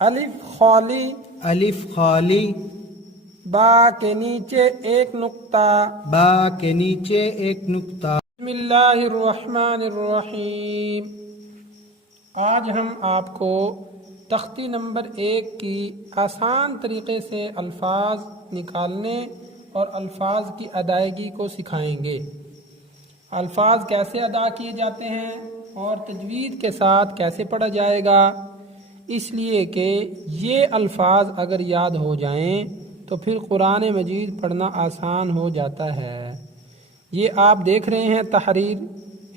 الف خالی الف خالی با کے نیچے ایک نقطہ با کے نیچے ایک نقطہ بسم اللہ الرحمن الرحیم آج ہم آپ کو تختی نمبر 1 کی آسان طریقے سے الفاظ نکالنے اور الفاظ کی ادائیگی کو سکھائیں گے۔ الفاظ کیسے ادا کیے جاتے ہیں اور تجوید کے ساتھ کیسے پڑھا جائے گا، اس لیے کہ یہ الفاظ اگر یاد ہو جائیں تو پھر قرآن مجید پڑھنا آسان ہو جاتا ہے۔ یہ آپ دیکھ رہے ہیں تحریر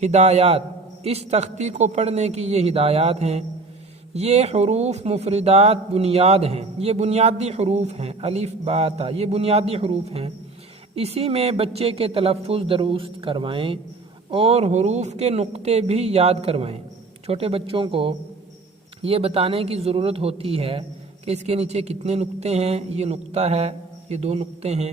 ہدایات، اس تختی کو پڑھنے کی یہ ہدایات ہیں۔ یہ حروف مفردات بنیاد ہیں، یہ بنیادی حروف ہیں، الف با تا، یہ بنیادی حروف ہیں۔ اسی میں بچے کے تلفظ درست کروائیں اور حروف کے نقطے بھی یاد کروائیں۔ چھوٹے بچوں کو یہ بتانے کی ضرورت ہوتی ہے کہ اس کے نیچے کتنے نقطے ہیں، یہ نقطہ ہے، یہ 2 نقطے ہیں۔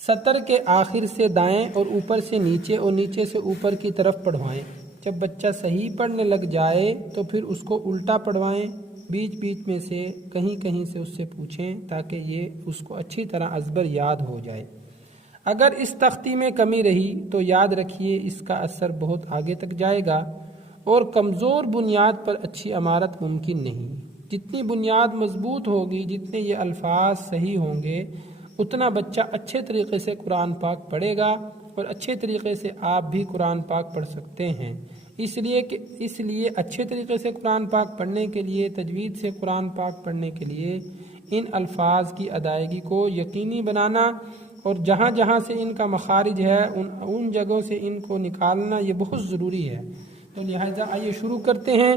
سطر کے آخر سے دائیں اور اوپر سے نیچے اور نیچے سے اوپر کی طرف پڑھوائیں۔ جب بچہ صحیح پڑھنے لگ جائے تو پھر اس کو الٹا پڑھوائیں، بیچ بیچ میں سے کہیں کہیں سے اس سے پوچھیں تاکہ یہ اس کو اچھی طرح ازبر یاد ہو جائے۔ اگر اس تختی میں کمی رہی تو یاد رکھیے اس کا اثر بہت آگے تک جائے گا اور کمزور بنیاد پر اچھی عمارت ممکن نہیں۔ جتنی بنیاد مضبوط ہوگی، جتنے یہ الفاظ صحیح ہوں گے، اتنا بچہ اچھے طریقے سے قرآن پاک پڑھے گا اور اچھے طریقے سے آپ بھی قرآن پاک پڑھ سکتے ہیں۔ اس لیے اچھے طریقے سے قرآن پاک پڑھنے کے لیے، تجوید سے قرآن پاک پڑھنے کے لیے ان الفاظ کی ادائیگی کو یقینی بنانا اور جہاں جہاں سے ان کا مخارج ہے ان جگہوں سے ان کو نکالنا یہ بہت ضروری ہے۔ تو لہٰذا آئیے شروع کرتے ہیں۔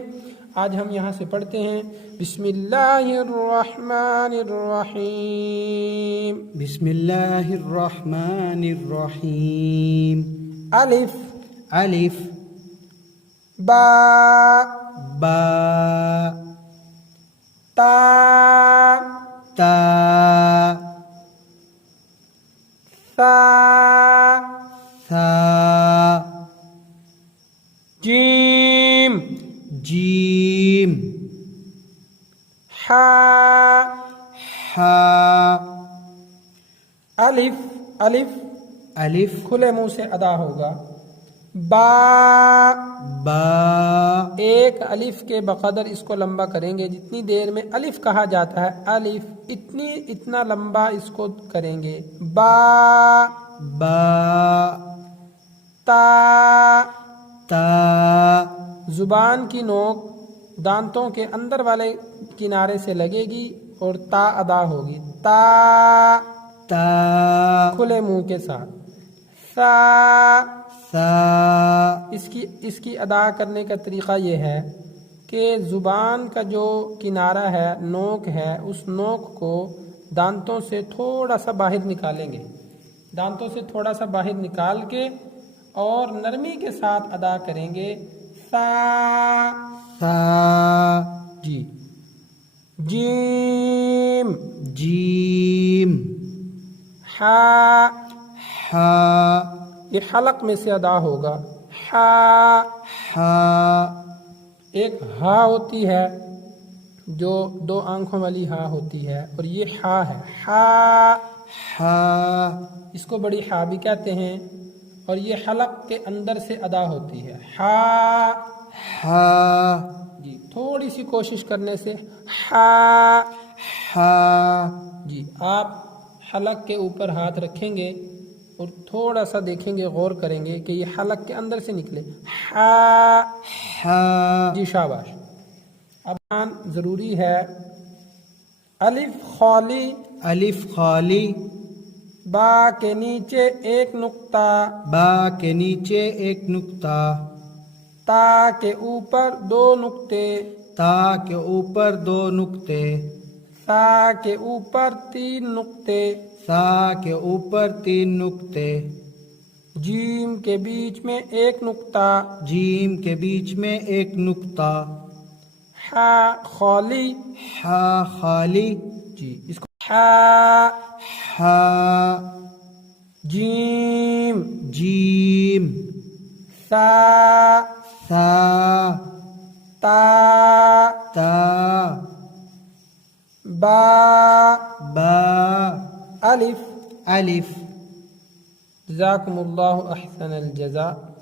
آج ہم یہاں سے پڑھتے ہیں بسم اللہ الرحمن الرحیم۔ بسم اللہ الرحمن الرحیم۔ الف الف با با تا تا ثا ثا جیم جیم حا حا الف الف الف کھلے منہ سے ادا ہوگا۔ با با ایک الف کے بقدر اس کو لمبا کریں گے، جتنی دیر میں الف کہا جاتا ہے الف اتنا لمبا اس کو کریں گے۔ با با تا تا زبان کی نوک دانتوں کے اندر والے کنارے سے لگے گی اور تا ادا ہوگی۔ تا تا کھلے منہ کے ساتھ۔ سا سا اس کی ادا کرنے کا طریقہ یہ ہے کہ زبان کا جو کنارہ ہے، نوک ہے، اس نوک کو دانتوں سے تھوڑا سا باہر نکالیں گے، دانتوں سے تھوڑا سا باہر نکال کے اور نرمی کے ساتھ ادا کریں گے۔ سا سا جی جیم جیم حا حا یہ حلق میں سے ادا ہوگا۔ حا حا ایک ہا ہوتی ہے جو 2 آنکھوں والی ہا ہوتی ہے اور یہ ہا ہے۔ ہا حا اس کو بڑی ہا بھی کہتے ہیں اور یہ حلق کے اندر سے ادا ہوتی ہے۔ ہا حا جی تھوڑی سی کوشش کرنے سے ہا حا جی آپ حلق کے اوپر ہاتھ رکھیں گے اور تھوڑا سا دیکھیں گے، غور کریں گے کہ یہ حلق کے اندر سے نکلے۔ ہا حا جی شاباش۔ اب ضروری ہے الف خالی الف خالی با کے نیچے ایک نقطہ با کے نیچے ایک نقطہ تا کے اوپر 2 نقطے تا کے اوپر 2 نقطے سا کے اوپر 3 نقطے سا کے اوپر 3 نقطے جیم کے بیچ میں 1 نقطہ جیم کے بیچ میں 1 نقطہ ہا خالی حا خالی جی اس کو ہا حا جیم جیم سا سا تا تا با با الف الف. جزاکم اللہ احسن الجزاء.